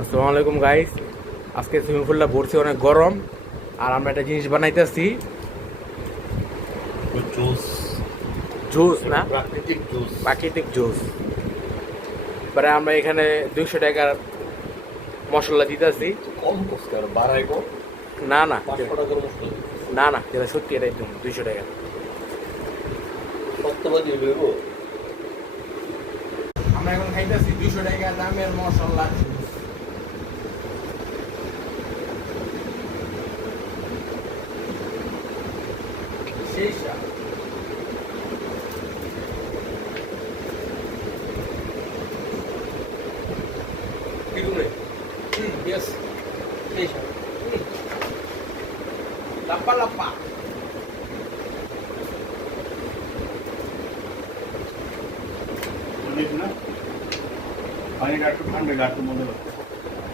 আসসালামু আলাইকুম গাইস। আজকে সুইমিং পুলটা ভরছে অনেক গরম, আর আমরা একটা জিনিস বানাইতেছি। জুস, জুস না, প্রাকৃতিক জুস। প্রাকৃতিক জুস। এবারে আমরা এখানে 200 টাকার মশলা দিতেছি। কম করছে আর বাড়াইব না না 500 টাকার মশলা না না, যেটা সত্যি এটা একদম 200 টাকা। সত্যবাদী লইব। আমরা এখন খাইতেছি 200 টাকা দামের মশলা জুস। সেই স্বাদ। Yes. সেই স্বাদ। লাপ্পা লাপ্পা। অনেক না পানিটা একটু ঠান্ডা একটু মজা লাগছে।